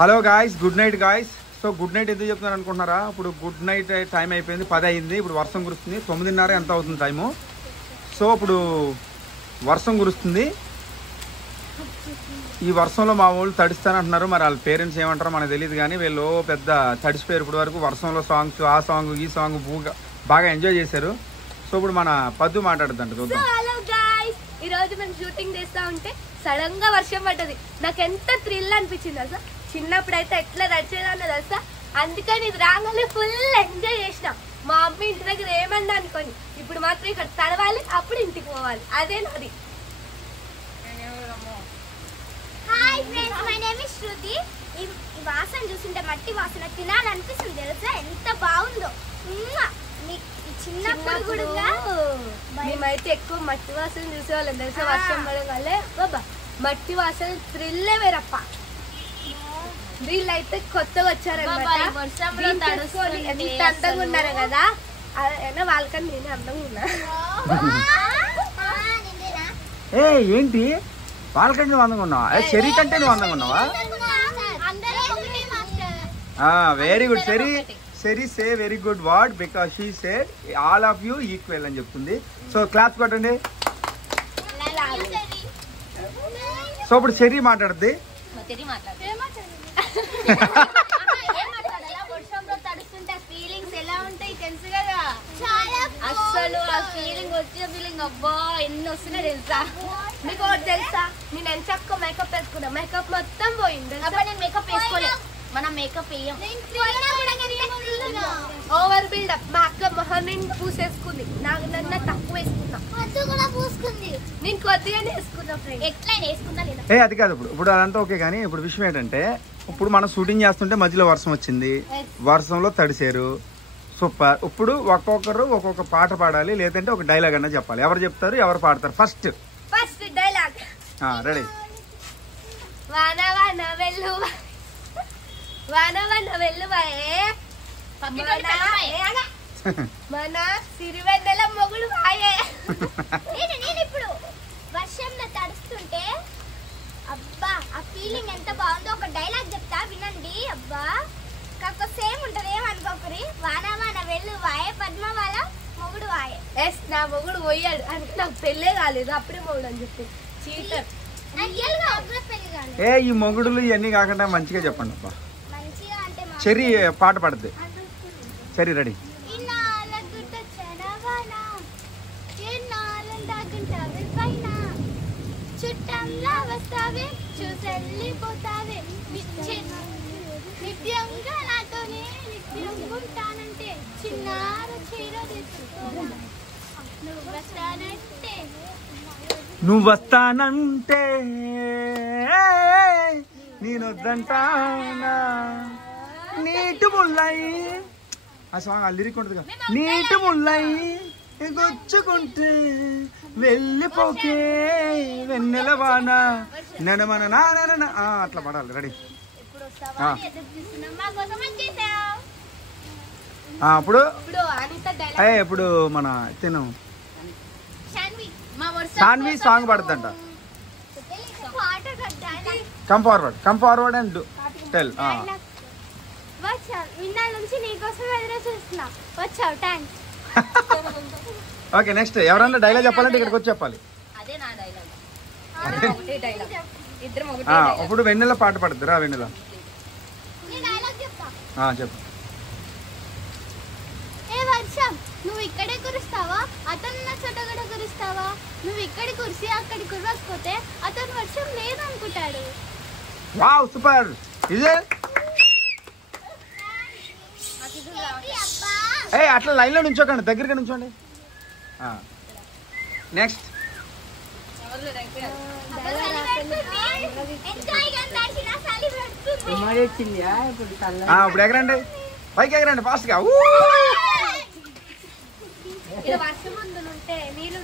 Hello guys, good night guys. So good night ఎందుకు చెప్తున్నాను అనుకుంటున్నారా? ఇప్పుడు గుడ్ నైట్ టైం అయిపోయింది, 10 అయింది. ఇప్పుడు వర్షం కురుస్తుంది. 9:30 ఎంత అవుతుంది టైము. సో ఇప్పుడు వర్షం కురుస్తుంది. ఈ వర్షంలో మా వాళ్ళు తడిస్తానంటున్నారు. మరి వాళ్ళ పేరెంట్స్ ఏమంటారో మనకు తెలియదు, కానీ వీళ్ళు పెద్ద తడిసిపోయారు. ఇప్పుడు వరకు వర్షంలో సాంగ్స్, ఆ సాంగ్ ఈ సాంగ్ బాగా ఎంజాయ్ చేశారు. సో ఇప్పుడు మన పద్దు మాట్లాడుతుంట చూద్దాం. హలో గాయ్స్, ఈ రోజు మేము షూటింగ్ చేస్తా ఉంటే సడన్ గా వర్షం పడ్డది. నాకు ఎంత థ్రిల్ అనిపించింది అసలు. చిన్నప్పుడు అయితే ఎట్లా నడిచేదాన్ని తెలుసా. అందుకని ఇది రాగానే ఫుల్ ఎంజాయ్ చేసినాం. మా అమ్మ ఇంటి దగ్గర ఏమన్నా అనుకోని, ఇప్పుడు మాత్రం ఇక్కడ తడవాలి, అప్పుడు ఇంటికి పోవాలి. అదే నాది. Hi friends, my name is Shruti. ఈ వాసన చూస్తుంటే మట్టి వాసన తినాలనిపిస్తుంది తెలుసా, ఎంత బాగుందో. చిన్నప్పుడు కూడా మేమైతే ఎక్కువ మట్టి వాసన చూసేవాళ్ళం తెలుసా. వర్షం పడగానే బాబా మట్టి వాసన థ్రిల్లే వేరప్ప. వీళ్ళైతే కొత్తగా వచ్చారన్నమాట. ఎంత అందంగా ఉన్నారు కదా, అయినా వాళ్ళకన్నా నేనే అందంగా ఉన్నా. ఏ ఏంటి వాళ్ళకంటే నువ్వు అందంగా ఉన్నావా? చెరీ కంటే నువ్వు అందంగా ఉన్నావా? Very good Cherry. Cherry say very good word because she said all of you equal అని చెప్తుంది. సో క్లాస్ కొట్టండి. సో ఇప్పుడు చెరీ మాట్లాడుద్ది. అసలు ఆ ఫీలింగ్ వచ్చిన ఫీలింగ్ అబ్బా ఎన్ని వస్తున్నాయి తెలుసా. మీకు ఒకటి తెలుసా, నేను ఎంచక్క మేకప్ వేసుకున్నా, మేకప్ మొత్తం పోయింది. నేను మేకప్ వేసుకోలేదు, మనం మేకప్ వేయం. Over buildup. మా అక్క మొహం నిండి పూసేసుకుంది, నాకు నన్న తక్కువ వేసుకున్నా. నేను కొద్దిగానే వేసుకున్నా ఫ్రెండ్. ఎట్లా వేసుకున్నా లేదా? అది కాదు. ఇప్పుడు అదంతా ఓకే, కానీ ఇప్పుడు విషయం ఏంటంటే, ఇప్పుడు మనం షూటింగ్ చేస్తుంటే మధ్యలో వర్షం వచ్చింది, వర్షంలో తడిసారు. సూపర్. ఇప్పుడు ఒక్కొక్కరు ఒక్కొక్క పాట పాడాలి, లేదంటే ఒక డైలాగ్ అన్నా చెప్పాలి. ఎవరు చెప్తారు, ఎవరు పాడతారు? First dialogue ready. వాన వాన వెళ్ళు, వాన వాన వెళ్ళు మన సిరివెన్నెల మొగుడు వాయే. నేను ఇప్పుడు వర్షంలో తడుస్తుంటే అబ్బా ఆ ఫీలింగ్ ఎంత బాగుందో. ఒక డైలాగ్ చెప్తా వినండి. అబ్బా కాక సేమ్ ఉంటది, ఏమనుకోకరి. వాన వాన వెళ్ళు వాయే, పద్మ వాళ్ళ మొగుడు వాయే. ఎస్, నా మొగుడు పోయాడు అంటే నాకు పెళ్ళే కాలేదు, అప్పుడే మొగుడు అని చెప్పి చీటర్. ఈ మొగుడులు ఇవన్నీ కాకుండా మంచిగా చెప్పండి అబ్బా. మంచిగా అంటే చెరీ పాట పాడుద్ది. Cherry ready. చుట్టంలా వస్తావే, చూసెళ్ళిపోతావే, నిత్యంగా నాతోనే నిత్యం ఉంటానంటే, చిన్నార చీర తెచ్చుకోరా, నువ్వు వస్తానంటే నేనొద్దంటానా, నీటి ముల్లై. ఆ సాంగ్ ఆ లిరిక్ ఉంటుంది కదా, నీటి ముల్లై గొచ్చుకుంటే వెళ్ళిపోకే వెన్నెలవాన నడమన నా అట్లా పడాలి. రెడీ. ఇప్పుడు మన తిను సాన్వి సాంగ్ పడుతుందంట. Come forward and tell. ఇన్నాళ్ళ నుంచి నీకోసం ఎదురు చూస్తున్నా, వచ్చావు. థ్యాంక్స్. ఓకే, నెక్స్ట్ ఎవరన్నా డైలాగ్ చెప్పాలంటే ఇక్కడికి వచ్చి చెప్పాలి. ఇప్పుడు వెన్నెల పాట పడుతురా. వెన్నెల చెప్పు. ఏ వర్షం, నువ్వు ఇక్కడే కురుస్తావా, అతను నా చోట కూడా కురుస్తావా? నువ్వు ఇక్కడి కురిసి అక్కడి కురవకపోతే అతను వర్షం లేదనుకుంటాడు. Wow, super. ఇదే అట్లా లైన్ లో నుంచోకండి, దగ్గరగా నుంచోండి. నెక్స్ట్. ఇప్పుడు ఎగరండి, పైకి ఎగరండి ఫాస్ట్ గా. వర్షం ముందు నీళ్ళు